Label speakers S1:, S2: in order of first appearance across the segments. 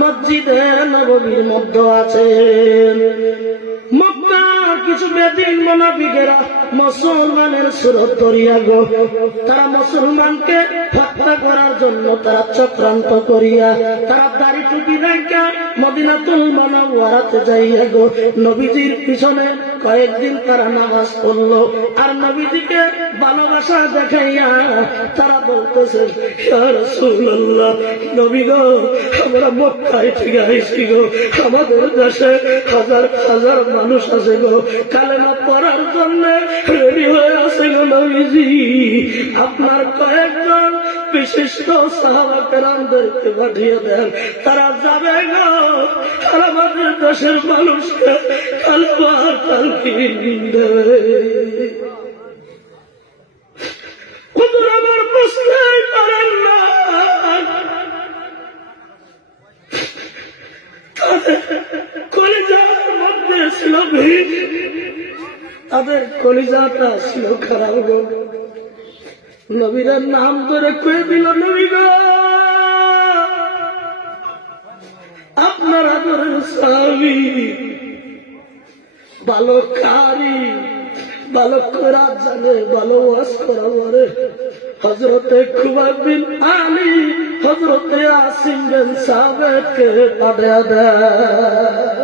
S1: মসজিদে নবীর মধ্যে আছে। মক্কার কিছু বেদিন মনাবিকেরা মুসলমানের সুরত করিয়া গো। তারা মুসলমানকে হত্যা করার জন্য তারা চক্রান্ত করিয়া তারা কয়েকদিন তারা নামাজ পড়ল। আর নবীজিকে ভালোবাসা দেখাইয়া তারা বলতেছে নবী গো, আমরা মক্কায় আইছি গো। আমাদের দেশে হাজার হাজার মানুষ আছে গো। কালেমা পড়ার জন্য রেডি হয়ে আছে গো নবীজি। আপনার কয়েকজন বিশিষ্ট সাহাবা কেরামদেরকে পাঠিয়ে দেন। তারা যাবে আমাদের দেশের মানুষকে তাদের কলিজাটা ছিল খারাপ নবীরের নাম ধরে কয়ে দিল, নবী গো, আপনার আদরের স্বামী ভালো কারি ভালো করা জানে ভালো ওয়াজ করা পারে হজরতে খুবাব বিন আলী হজরতে আসিম বিন সাবেদকে পাঠিয়ে দেয়।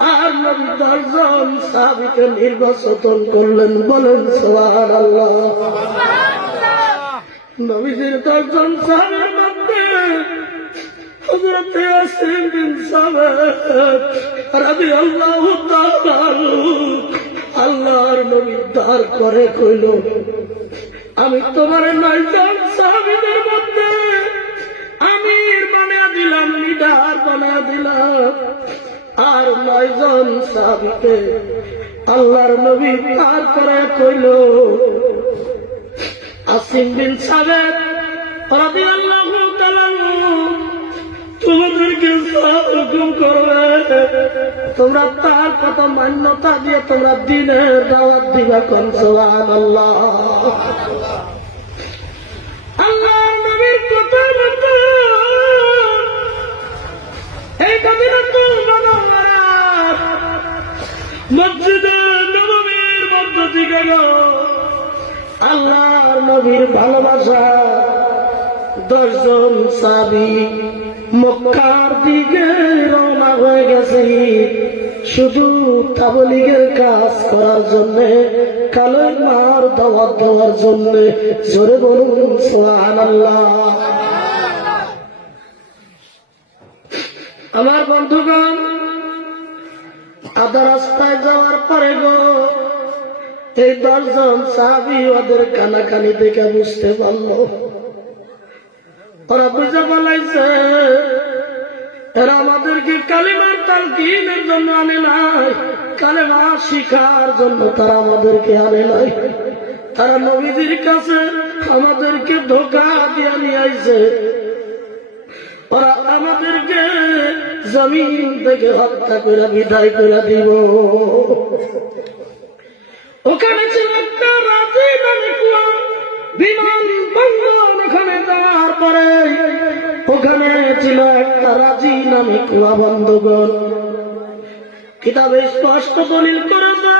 S1: আর নবী দশজন সাহাবিকে নির্বাচন করলেন বলেন সোহার আল্লাহ নবীজির দশজন মধ্যে তাআলা আল্লাহর নবী দাঁড় করে কইল, আমি তোমার নয়জন সাহাবীদের মধ্যে আমির বানিয়ে দিলাম, লিডার বানিয়ে দিলাম। আর নয়জন সাহাবীকে আল্লাহর নবী তার করে কইল, আসিম বিন সাবেদ রাদিয়াল্লাহু তাআলা তোমাদেরকে হুকুম করবে। তোমরা তার কথা মান্যতা দিয়ে তোমরা দিনের দাওয়াত দিবা কোন সোহান নবীর ভালোবাসা। দশজন সাবি মক্কার দিকে রওনা হয়ে গেছে। শুধু তাবলিগের কাজ করার জন্য কালো মার দাওয়াত দেওয়ার জন্য। জোরে বলুন সোহান আমার বন্ধুগণ, আধা রাস্তায় যাওয়ার পরে গো এই দশজন সাহাবি ওদের কানাকানি দেখে বুঝতে পারল। ওরা বুঝে বলাইছে এরা আমাদেরকে কালিমার তালকিনের জন্য আনে নাই, কালেমা শিখার জন্য তারা আমাদেরকে আনে নাই। তারা নবীজির কাছে আমাদেরকে ধোকা দিয়ে নিয়ে আইছে। ওরা আমাদেরকে জমিন থেকে হত্যা করে বিদায় করে দিব। ওখানে ছিল একটা রাজি বিমান বন্দর ওখানে ওখানে ছিল একটা রাজি নামে কুয়া বন্ধগণ। কিতাবে স্পষ্ট দলিল করেছে,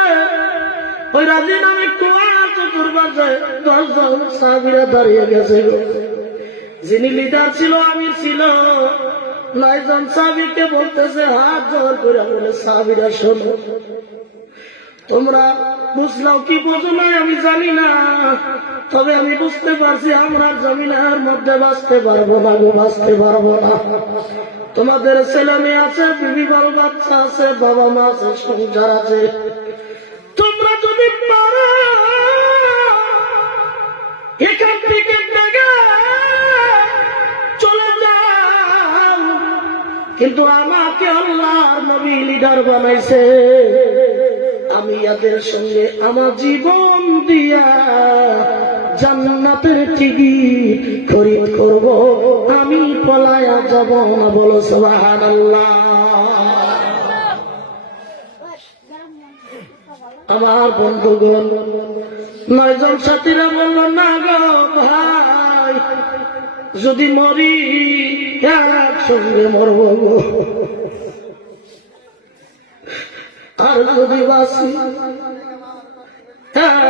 S1: ওই রাজি নামে কুয়া চতুর্পাশে দশজন সাবিরা দাঁড়িয়ে গেছে যিনি লিডার ছিল আমি ছিল। নয়জন সাবিকে বলতেছে, হাত জোর করে বলে সাবিরা শোনো। তোমরা বুঝলাও কি বোঝো নাই আমি জানি না। তবে আমি বুঝতে পারছি আমরা জমিনের মধ্যে বাঁচতে পারব না বাঁচতে পারব না। তোমাদের ছেলে মেয়ে আছে, বিবি বাল বাচ্চা আছে, বাবা মা আছে, সংসার আছে। তোমরা যদি পারো, এখান থেকে চলে যাও। কিন্তু আমাকে আল্লাহ নবী লিডার বানাইছে। আমি এদের সঙ্গে আমার জীবন দিয়া জান্নাতের টিকিট খরিদ করব। আমি পলায়া যাব না বলো সবাহান আমার বন্ধুগণ, নয়জন সাথীরা বলল, না গো ভাই, যদি মরি, একসঙ্গে মরব গো। আর যদি বাসি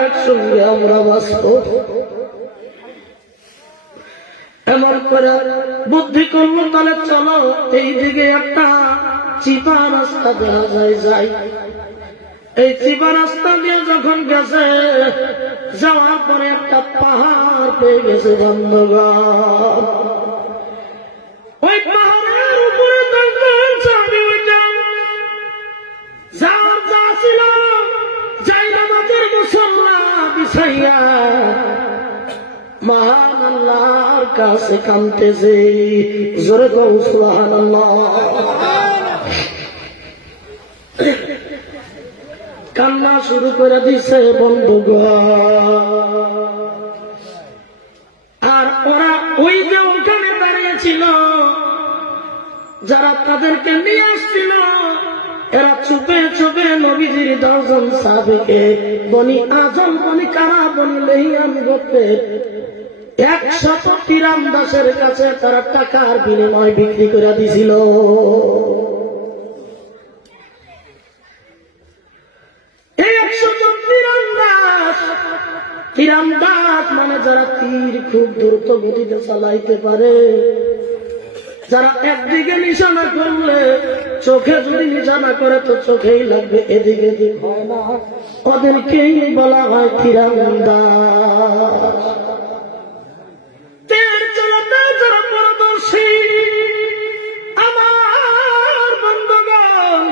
S1: একসঙ্গে আমরা বাঁচব। এমন করে বুদ্ধি করব, তাহলে চলো এই দিকে একটা চিপা রাস্তা দেখা যায়, যাই। এই চিপা রাস্তা দিয়ে যখন গেছে, যাওয়ার পরে একটা পাহাড় পেয়ে গেছে বন্ধগণ ওই আল্লাহর কাছে কামতেছে জোরে কান্না শুরু করে দিছে বন্ধুগণ। আর ওরা ওই যে ওখানে দাঁড়িয়েছিল যারা তাদেরকে নিয়ে আসছিল এরা চুপে চুপে নবীজির দশজন সাবেকে বনি আজম, বনি কারা, বনি লেহিয়ান গোপের একশত তিরাম দাসের কাছে তারা টাকার বিনিময় বিক্রি করে দিছিল। মানে যারা তীর খুব দ্রুত গতিতে চালাইতে পারে। যারা একদিকে নিশানা করলে চোখে যদি নিশানা করে তো চোখেই লাগবে এদিকে ওদেরকেই বলা হয় তীরন্দাজ। তীর চালাতে যারা পারদর্শী, আমার বন্ধুগণ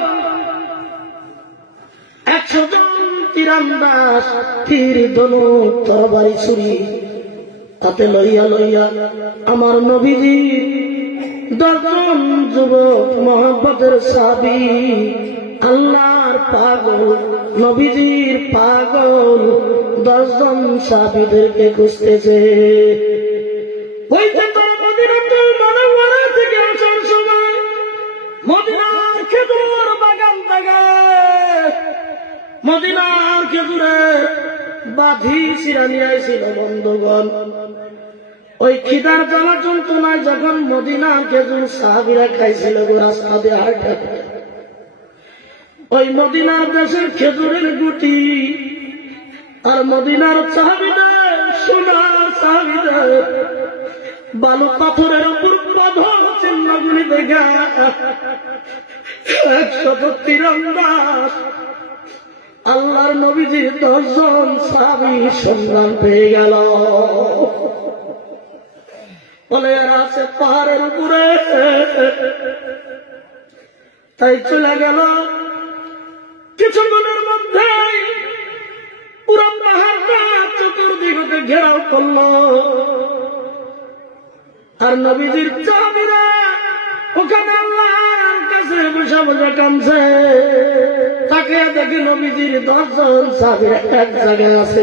S1: একশো জন তীরান্দাস তীর দনু তরবারি ছুরি, তাতে লইয়া লইয়া আমার নবীজি দশজন যুবক মোহাম্মদের সাবি, আল্লাহর পাগল, নবীজির পাগল, দশজন সাবিদেরকে খুঁজতেছে। যে মদিনার খেজুর বাধি সিরানি আইছিল বন্ধুগণ। ওই খিদার জ্বালা যন্ত্রণায় যখন মদিনার খেজুর সাহাবিরা খাইছিল রাস্তা দিয়ে হাঁটা ওই মদিনার দেশের খেজুরের গুটি আর মদিনার সাহাবিদের সোনার সাহাবিদের বালু পাথরের উপর বাঁধন চিহ্নগুলি দেখা একশত তীরন্দাস আল্লাহর নবীজির দশজন সাবি সন্ধান পেয়ে গেল। বলে, আর আছে পাহাড়ের উপরে। তাই চলে গেল কিছুক্ষণের মধ্যে পুরো পাহাড়টা চতুর্দিকে ঘেরাও করল। আর নবীজির চাবিরা ওখানে আল্লাহর কাছে বসে বসে কামছে তাকে দেখি নবীজির দশজন চাবিরা এক জায়গায় আছে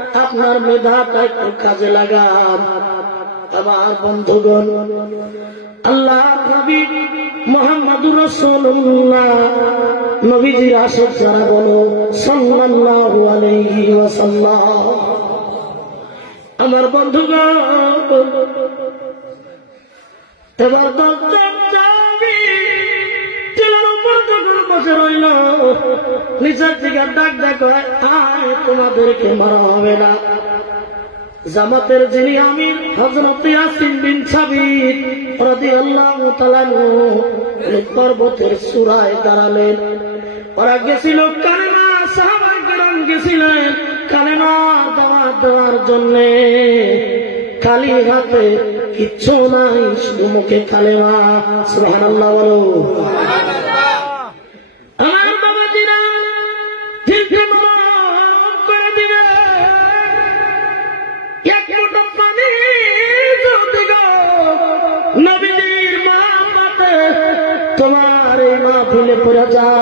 S1: আপনার মেধাটা একটু কাজে লাগান। আমার বন্ধুগণ, আল্লাহ মোহাম্মদুর রসুল্লাহ নবীজির যারা বলো, সাল্লাল্লাহু আলাইহি ওয়াসাল্লাম। আমার বন্ধুগণ, এবার বসে রইল। নিচের দিকে ডাক ডাক আয়, তোমাদেরকে মারা হবে না। জামাতের যিনি আমির হজরত ইয়াসিন বিন সাবিত রাদিয়াল্লাহু তাআলা উনি পর্বতের চূড়ায় দাঁড়ালেন। ওরা গেছিল কালেমা সাহাবা কেরাম গেছিলেন কালেমা দেওয়া, দেওয়ার জন্যে। খালি হাতে কিচ্ছু নাই, শুধু মুখে কালেমা, সুবহানাল্লাহ বলো। নবীজির মা